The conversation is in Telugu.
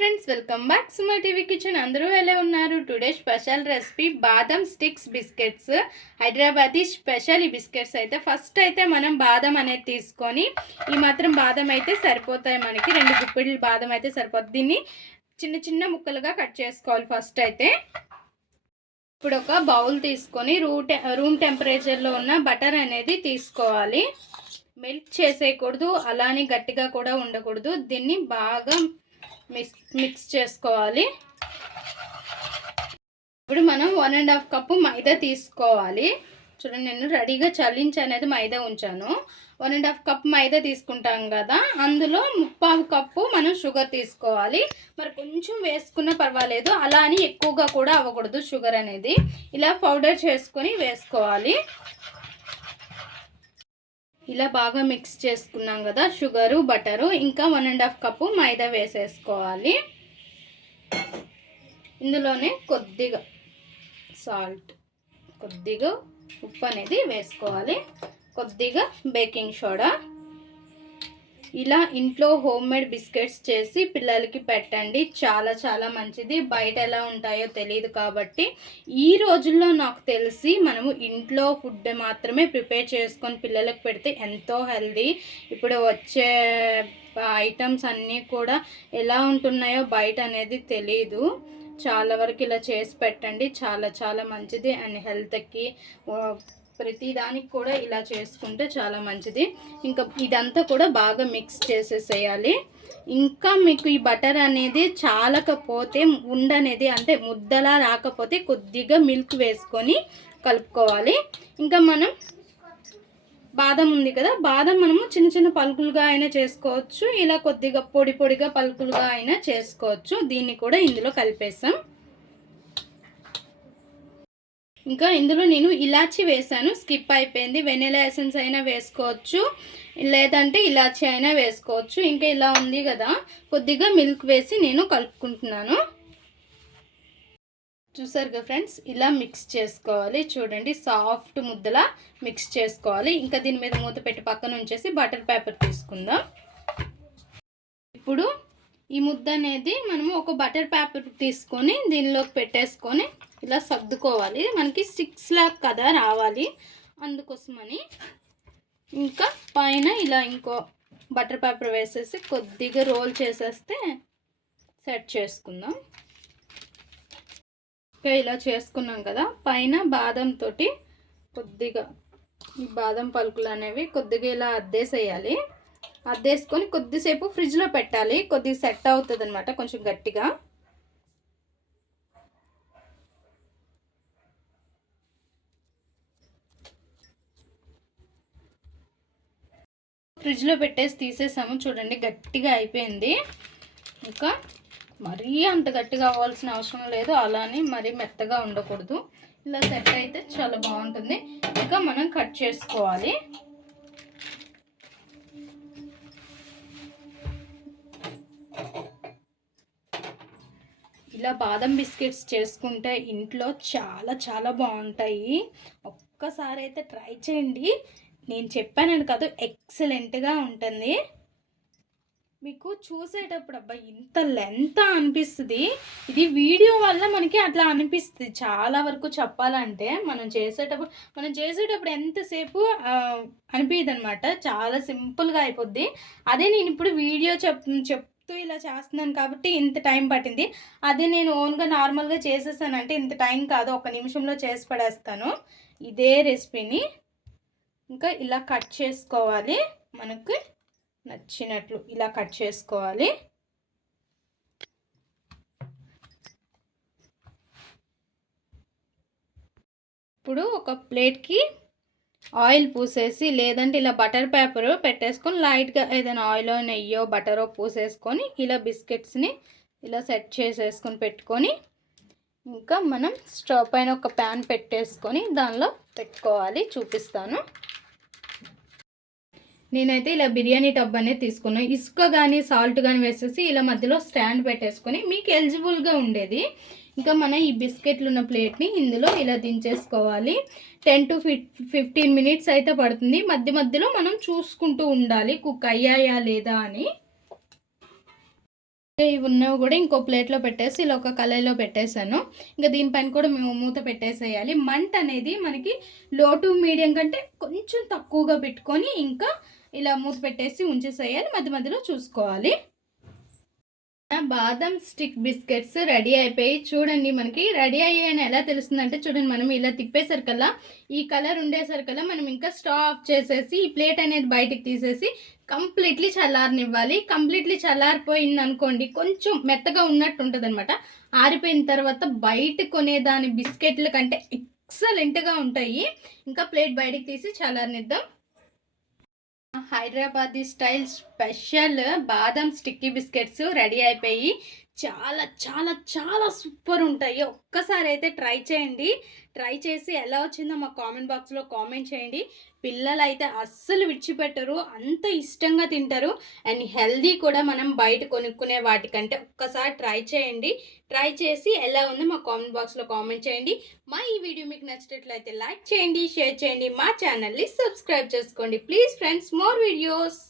Friends welcome back Suma TV kitchen అందరూ ఎలా ఉన్నారు? Today special recipe badam sticks biscuits Hyderabadi special ఈ బిస్కెట్స్ అయితే. ఫస్ట్ అయితే మనం బాదం అనేది తీసుకొని ఈ మాత్రం బాదం అయితే సరిపోతాయి మనకి. రెండు గుప్పిళ్ళు బాదం అయితే సరిపోతుంది దీన్ని చిన్న చిన్న ముక్కలుగా కట్ చేసుకోవాలి ఫస్ట్ అయితే. ఇప్పుడు ఒక బౌల్ తీసుకొని రూ రూమ్ టెంపరేచర్లో ఉన్న బటర్ అనేది తీసుకోవాలి. మెల్ట్ చేసేయకూడదు అలానే గట్టిగా కూడా ఉండకూడదు. దీన్ని బాగా మిక్స్ మిక్స్ చేసుకోవాలి. ఇప్పుడు మనం one and half cup maida తీసుకోవాలి. చూడండి నేను రెడీగా చల్లించి అనేది మైదా ఉంచాను. One and half cup maida తీసుకుంటాం కదా అందులో ముప్పావు కప్పు మనం షుగర్ తీసుకోవాలి. మరి కొంచెం వేసుకున్న పర్వాలేదు అలా అని ఎక్కువగా కూడా అవ్వకూడదు షుగర్ అనేది. ఇలా పౌడర్ చేసుకొని వేసుకోవాలి. ఇలా బాగా మిక్స్ చేసుకున్నాం కదా షుగరు బటరు ఇంకా one and half cup maida వేసేసుకోవాలి. ఇందులోనే కొద్దిగా సాల్ట్ కొద్దిగా ఉప్పు అనేది వేసుకోవాలి. కొద్దిగా బేకింగ్ సోడా ఇలా ఇంట్లో హోమ్ మేడ్ బిస్కెట్స్ చేసి పిల్లలకి పెట్టండి. చాలా చాలా మంచిది. బయట ఎలా ఉంటాయో తెలియదు కాబట్టి ఈ రోజుల్లో నాకు తెలిసి మనము ఇంట్లో ఫుడ్ మాత్రమే ప్రిపేర్ చేసుకొని పిల్లలకు పెడితే ఎంతో హెల్దీ. ఇప్పుడు వచ్చే ఐటమ్స్ అన్నీ కూడా ఎలా ఉంటున్నాయో బయట అనేది తెలియదు చాలా వరకు ఇలా చేసి పెట్టండి. చాలా చాలా మంచిది. అండ్ హెల్త్కి ప్రతి దానికి కూడా ఇలా చేసుకుంటే చాలా మంచిది. ఇంకా ఇదంతా కూడా బాగా మిక్స్ చేసేసేయాలి. ఇంకా మీకు ఈ బటర్ అనేది చాలకపోతే ఉండనేది అంటే ముద్దలా రాకపోతే కొద్దిగా మిల్క్ వేసుకొని కలుపుకోవాలి. ఇంకా మనం బాదం ఉంది కదా బాదం మనము చిన్న చిన్న పలుకులుగా అయినా చేసుకోవచ్చు. ఇలా కొద్దిగా పొడి పొడిగా పలుకులుగా అయినా చేసుకోవచ్చు. దీన్ని కూడా ఇందులో కలిపేసాం. ఇంకా ఇందులో నేను ఇలాచి వేసాను స్కిప్ అయిపోయింది. వెనిలా ఎసెన్స్ అయినా వేసుకోవచ్చు. లేదంటే ఇలాచి అయినా వేసుకోవచ్చు. ఇంకా ఇలా ఉంది కదా. కొద్దిగా మిల్క్ వేసి నేను కలుపుకుంటున్నాను. చూసారుగా ఫ్రెండ్స్? ఇలా మిక్స్ చేసుకోవాలి. చూడండి సాఫ్ట్ ముద్దలా మిక్స్ చేసుకోవాలి. ఇంకా దీని మీద మూత పెట్టి పక్కన ఉంచేసి బటర్ పేపర్ తీసుకుందాం. ఇప్పుడు ఈ ముద్ద అనేది మనము ఒక బటర్ పేపర్ తీసుకొని దీనిలోకి పెట్టేసుకొని ఇలా సర్దుకోవాలి. మనకి స్టిక్స్ లాక్ కదా రావాలి. అందుకోసమని ఇంకా పైన ఇలా ఇంకో బటర్ పేపర్ వేసేసి కొద్దిగా రోల్ చేసేస్తే సెట్ చేసుకుందాం. ఇంకా ఇలా చేసుకున్నాం కదా. పైన బాదంతో కొద్దిగా ఈ బాదం పలుకులు అనేవి కొద్దిగా ఇలా అద్దేసేయాలి. అద్దేసుకొని కొద్దిసేపు ఫ్రిడ్జ్లో పెట్టాలి. కొద్దిగా సెట్ అవుతుంది అనమాట కొంచెం గట్టిగా. ఫ్రిడ్జ్లో పెట్టేసి తీసేసాము. చూడండి గట్టిగా అయిపోయింది. ఇంకా మరీ అంత గట్టిగా అవ్వాల్సిన అవసరం లేదు. అలానే మరీ మెత్తగా ఉండకూడదు. ఇలా సెట్ అయితే చాలా బాగుంటుంది. ఇంకా మనం కట్ చేసుకోవాలి. ఇలా బాదం బిస్కెట్స్ చేసుకుంటే ఇంట్లో చాలా చాలా బాగుంటాయి. ఒక్కసారి అయితే ట్రై చేయండి. నేను చెప్పానని కాదు ఎక్సలెంట్గా ఉంటుంది. మీకు చూసేటప్పుడు అబ్బా ఇంత లెంత్ అనిపిస్తుంది. ఇది వీడియో వల్ల మనకి అట్లా అనిపిస్తుంది. చాలా వరకు చెప్పాలంటే మనం చేసేటప్పుడు మనం చేసేటప్పుడు ఎంతసేపు అనిపించదు అనమాట చాలా సింపుల్గా అయిపోద్ది. అదే నేను ఇప్పుడు వీడియో చెప్ చెప్తూ ఇలా చేస్తున్నాను కాబట్టి ఇంత టైం పట్టింది. అది నేను ఓన్గా నార్మల్గా చేసేసానంటే ఇంత టైం కాదు. ఒక నిమిషంలో చేసి పడేస్తాను. ఇదే రెసిపీని ఇంకా ఇలా కట్ చేసుకోవాలి. మనకు నచ్చినట్లు ఇలా కట్ చేసుకోవాలి. ఇప్పుడు ఒక ప్లేట్కి ఆయిల్ పూసేసి లేదంటే ఇలా బటర్ పేపర్ పెట్టేసుకొని లైట్గా ఏదైనా ఆయిల్ నెయ్యో బటరో పూసేసుకొని ఇలా బిస్కెట్స్ని ఇలా సెట్ చేసేసుకొని పెట్టుకొని ఇంకా మనం స్టవ్ పైన ఒక ప్యాన్ పెట్టేసుకొని దానిలో పెట్టుకోవాలి. చూపిస్తాను. నేనైతే ఇలా బిర్యానీ టబ్ అనేది తీసుకున్నాను ఇసుక కానీ సాల్ట్ కానీ వేసేసి ఇలా మధ్యలో స్టాండ్ పెట్టేసుకొని మీకు ఎలిజిబుల్గా ఉండేది. ఇంకా మనం ఈ బిస్కెట్లు ఉన్న ప్లేట్ని ఇందులో ఇలా దించేసుకోవాలి. టెన్ టు ఫిఫ్టీన్ మినిట్స్ అయితే పడుతుంది. మధ్య మధ్యలో మనం చూసుకుంటూ ఉండాలి కుక్ అయ్యాయా లేదా అని. ఇవి ఉన్నవి కూడా ఇంకో ప్లేట్లో పెట్టేసి ఇలా ఒక కళాయిలో పెట్టేశాను. ఇంకా దీనిపైన కూడా మేము మూత పెట్టేసేయాలి. మంట అనేది మనకి లో టు మీడియం కంటే కొంచెం తక్కువగా పెట్టుకొని ఇంకా ఇలా మూత పెట్టేసి ఉంచేసేయాలి. మధ్య మధ్యలో చూసుకోవాలి. బాదం స్టిక్ బిస్కెట్స్ రెడీ అయిపోయి చూడండి మనకి రెడీ అయ్యాయని ఎలా తెలుస్తుందంటే చూడండి మనం ఇలా తిప్పేసరికల్లా ఈ కలర్ ఉండేసరికల్లా మనం ఇంకా స్టవ్ ఆఫ్ చేసేసి ఈ ప్లేట్ అనేది బయటికి తీసేసి కంప్లీట్లీ చల్లారనివ్వాలి. కంప్లీట్లీ చల్లారిపోయింది అనుకోండి కొంచెం మెత్తగా ఉన్నట్టు ఉంటుంది అనమాట ఆరిపోయిన తర్వాత బయట కొనేదాని బిస్కెట్ల కంటే ఎక్సలెంట్గా ఉంటాయి. ఇంకా ప్లేట్ బయటికి తీసి చల్లారనిద్దాం. Hyderabadi style special badam sticky biscuits ready అయిపోయి చాలా చాలా చాలా సూపర్ ఉంటాయి. ఒక్కసారి అయితే ట్రై చేయండి. ట్రై చేసి ఎలా వచ్చిందో మా కామెంట్ బాక్స్లో కామెంట్ చేయండి. పిల్లలు అయితే అస్సలు విడిచిపెట్టరు. అంత ఇష్టంగా తింటారు. అండ్ హెల్దీ కూడా మనం బయట కొనుక్కునే వాటికంటే ఒక్కసారి ట్రై చేయండి. ట్రై చేసి ఎలా ఉందో మా కామెంట్ బాక్స్లో కామెంట్ చేయండి. మా ఈ వీడియో మీకు నచ్చినట్లయితే లైక్ చేయండి షేర్ చేయండి. మా ఛానల్ని సబ్స్క్రైబ్ చేసుకోండి. Please friends more videos.